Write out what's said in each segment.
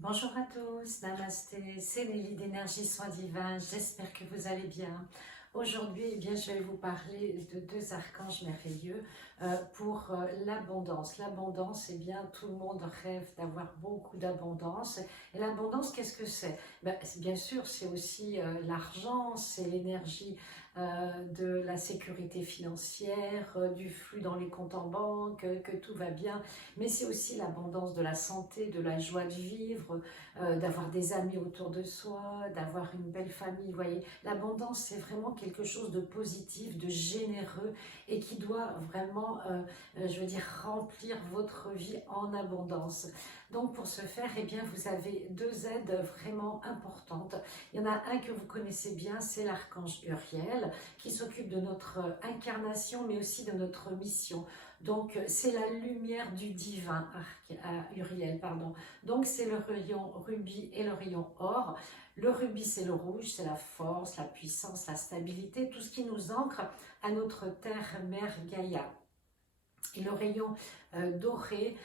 Bonjour à tous, Namasté, c'est Nelly d'Énergie Soins Divins, j'espère que vous allez bien. Aujourd'hui, je vais vous parler de deux archanges merveilleux pour l'abondance. L'abondance, tout le monde rêve d'avoir beaucoup d'abondance. Et l'abondance, qu'est-ce que c'est? Bien sûr, c'est aussi l'argent, c'est l'énergie de la sécurité financière, du flux dans les comptes en banque, que tout va bien. Mais c'est aussi l'abondance de la santé, de la joie de vivre, d'avoir des amis autour de soi, d'avoir une belle famille. Vous voyez, l'abondance, c'est vraiment quelque chose de positif, de généreux et qui doit vraiment, remplir votre vie en abondance. Donc pour ce faire, vous avez deux aides vraiment importantes. Il y en a un que vous connaissez bien, c'est l'archange Uriel, qui s'occupe de notre incarnation, mais aussi de notre mission. Donc c'est la lumière du divin, Uriel, pardon. Donc c'est le rayon rubis et le rayon or. Le rubis, c'est le rouge, c'est la force, la puissance, la stabilité, tout ce qui nous ancre à notre terre-mère Gaïa. Et le rayon doré,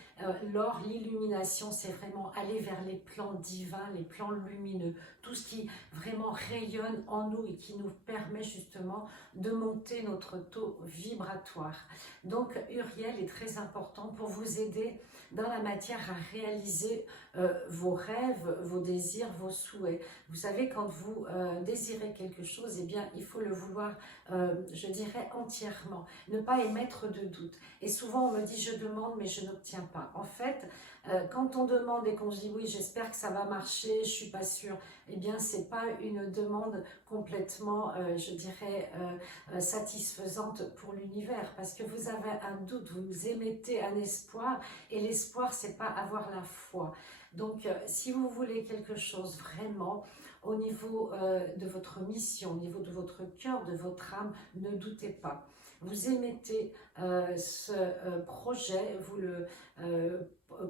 l'or, l'illumination, c'est vraiment aller vers les plans divins, les plans lumineux, tout ce qui vraiment rayonne en nous et qui nous permet justement de monter notre taux vibratoire. Donc Uriel est très important pour vous aider dans la matière à réaliser vos rêves, vos désirs, vos souhaits. Vous savez, quand vous désirez quelque chose, il faut le vouloir, entièrement, ne pas émettre de doute. Et souvent, on me dit, je demande, mais je n'obtiens pas. En fait, quand on demande et qu'on se dit, oui, j'espère que ça va marcher, je ne suis pas sûre, ce n'est pas une demande complètement, satisfaisante pour l'univers, parce que vous avez un doute, vous émettez un espoir, et l'espoir, c'est pas avoir la foi. Donc, si vous voulez quelque chose vraiment, au niveau de votre mission, au niveau de votre cœur, de votre âme, ne doutez pas. Vous émettez ce projet, vous le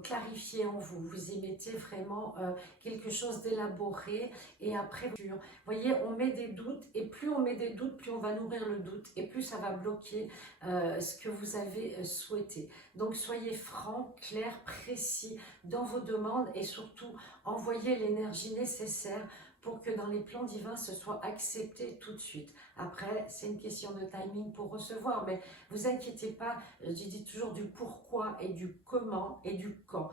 clarifiez en vous, vous émettez vraiment quelque chose d'élaboré et après, vous voyez, on met des doutes et plus on met des doutes, plus on va nourrir le doute et plus ça va bloquer ce que vous avez souhaité. Donc soyez franc, clair, précis dans vos demandes et surtout envoyez l'énergie nécessaire pour que dans les plans divins, ce soit accepté tout de suite. Après, c'est une question de timing pour recevoir, mais vous inquiétez pas, je dis toujours du pourquoi et du comment et du quand.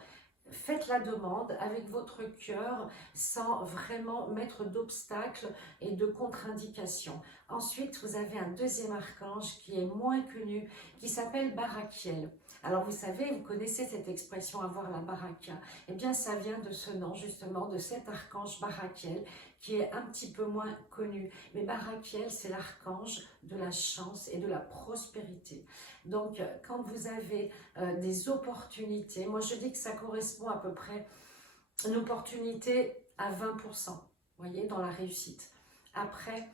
Faites la demande avec votre cœur sans vraiment mettre d'obstacles et de contre-indications. Ensuite, vous avez un deuxième archange qui est moins connu, qui s'appelle Barakiel. Alors vous savez, vous connaissez cette expression avoir la baraka. Ça vient de ce nom justement, de cet archange Barakiel qui est un petit peu moins connu. Mais Barakiel, c'est l'archange de la chance et de la prospérité. Donc quand vous avez des opportunités, moi je dis que ça correspond à peu près une opportunité à 20%, vous voyez, dans la réussite. Après,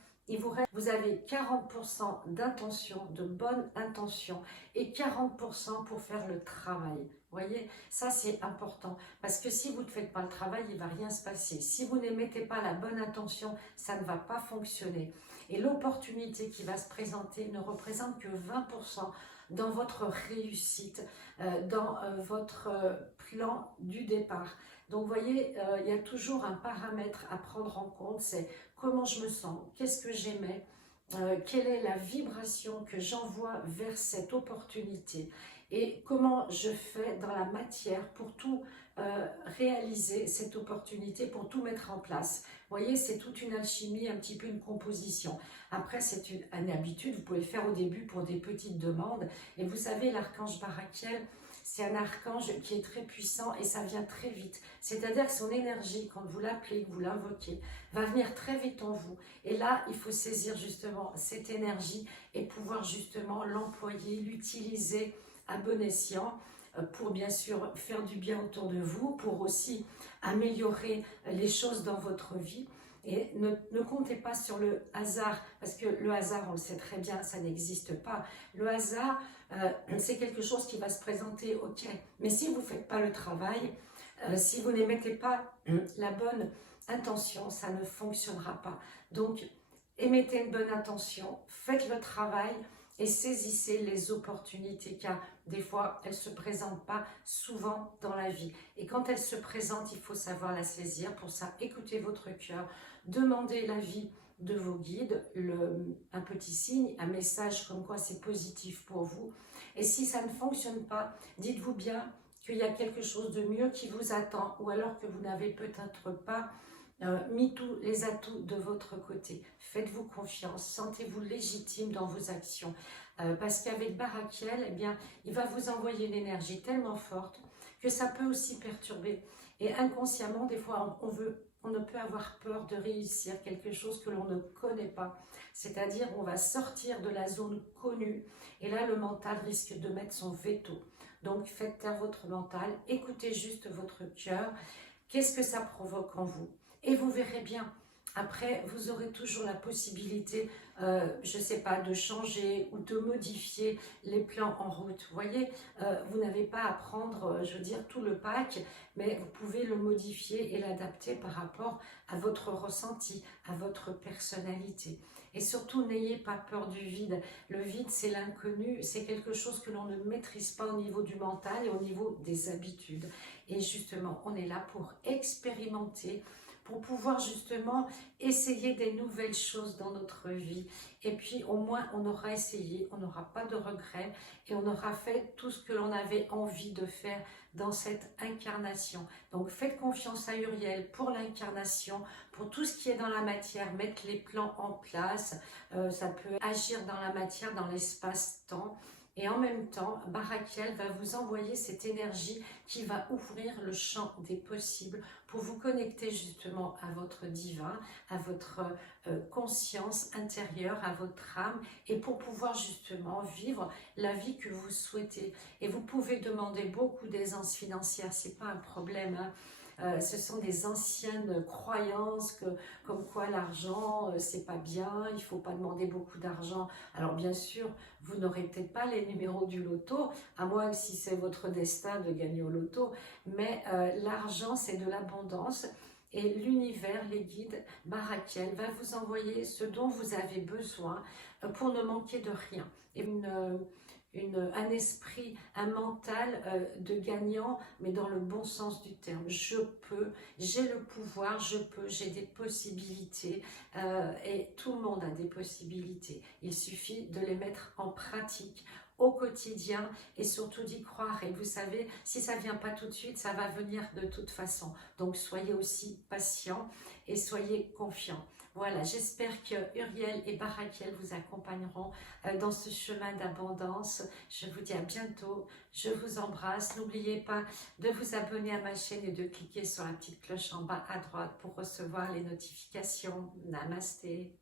vous avez 40% d'intention, de bonne intention et 40% pour faire le travail. Vous voyez, ça c'est important parce que si vous ne faites pas le travail, il ne va rien se passer. Si vous n'émettez pas la bonne intention, ça ne va pas fonctionner. Et l'opportunité qui va se présenter ne représente que 20% dans votre réussite, dans votre plan du départ. Donc vous voyez, il y a toujours un paramètre à prendre en compte, c'est comment je me sens, qu'est-ce que j'aimais, quelle est la vibration que j'envoie vers cette opportunité et comment je fais dans la matière pour tout réaliser cette opportunité, pour tout mettre en place. Vous voyez, c'est toute une alchimie, un petit peu une composition. Après, c'est une habitude, vous pouvez le faire au début pour des petites demandes. Et vous savez, l'archange Barakiel, c'est un archange qui est très puissant et ça vient très vite. C'est-à-dire que son énergie, quand vous l'appelez, que vous l'invoquez, va venir très vite en vous. Et là, il faut saisir justement cette énergie et pouvoir justement l'employer, l'utiliser à bon escient pour bien sûr faire du bien autour de vous, pour aussi améliorer les choses dans votre vie. Et ne comptez pas sur le hasard, parce que le hasard, on le sait très bien, ça n'existe pas. Le hasard, c'est quelque chose qui va se présenter, ok. Mais si vous ne faites pas le travail, si vous n'émettez pas la bonne intention, ça ne fonctionnera pas. Donc, émettez une bonne intention, faites le travail et saisissez les opportunités car des fois elles ne se présentent pas souvent dans la vie. Et quand elles se présentent, il faut savoir la saisir. Pour ça, écoutez votre cœur, demandez l'avis de vos guides, un petit signe, un message comme quoi c'est positif pour vous. Et si ça ne fonctionne pas, dites-vous bien qu'il y a quelque chose de mieux qui vous attend ou alors que vous n'avez peut-être pas mis tous les atouts de votre côté. Faites-vous confiance, sentez-vous légitime dans vos actions. Parce qu'avec Barakiel, eh bien, il va vous envoyer une énergie tellement forte que ça peut aussi perturber. Et inconsciemment, des fois, on ne peut avoir peur de réussir quelque chose que l'on ne connaît pas. C'est-à-dire, on va sortir de la zone connue et là, le mental risque de mettre son veto. Donc, faites taire votre mental, écoutez juste votre cœur. Qu'est-ce que ça provoque en vous? Et vous verrez bien, après, vous aurez toujours la possibilité, je ne sais pas, de changer ou de modifier les plans en route. Vous voyez, vous n'avez pas à prendre, je veux dire, tout le pack, mais vous pouvez le modifier et l'adapter par rapport à votre ressenti, à votre personnalité. Et surtout, n'ayez pas peur du vide. Le vide, c'est l'inconnu, c'est quelque chose que l'on ne maîtrise pas au niveau du mental et au niveau des habitudes. Et justement, on est là pour expérimenter, pour pouvoir justement essayer des nouvelles choses dans notre vie. Et puis au moins on aura essayé, on n'aura pas de regrets et on aura fait tout ce que l'on avait envie de faire dans cette incarnation. Donc faites confiance à Uriel pour l'incarnation, pour tout ce qui est dans la matière, mettre les plans en place. Ça peut agir dans la matière, dans l'espace-temps. Et en même temps, Barakiel va vous envoyer cette énergie qui va ouvrir le champ des possibles pour vous connecter justement à votre divin, à votre conscience intérieure, à votre âme et pour pouvoir justement vivre la vie que vous souhaitez. Et vous pouvez demander beaucoup d'aisance financière, c'est pas un problème, hein. Ce sont des anciennes croyances comme quoi l'argent c'est pas bien, il faut pas demander beaucoup d'argent. Alors bien sûr, vous n'aurez peut-être pas les numéros du loto, à moins que si c'est votre destin de gagner au loto, mais l'argent c'est de l'abondance. Et l'univers, les guides, Barakiel va vous envoyer ce dont vous avez besoin pour ne manquer de rien. Et un esprit, un mental de gagnant, mais dans le bon sens du terme. Je peux, j'ai le pouvoir, je peux, j'ai des possibilités et tout le monde a des possibilités. Il suffit de les mettre en pratique au quotidien et surtout d'y croire. Et vous savez, si ça ne vient pas tout de suite, ça va venir de toute façon. Donc soyez aussi patient et soyez confiants. Voilà, j'espère que Uriel et Barakiel vous accompagneront dans ce chemin d'abondance. Je vous dis à bientôt, je vous embrasse. N'oubliez pas de vous abonner à ma chaîne et de cliquer sur la petite cloche en bas à droite pour recevoir les notifications. Namasté.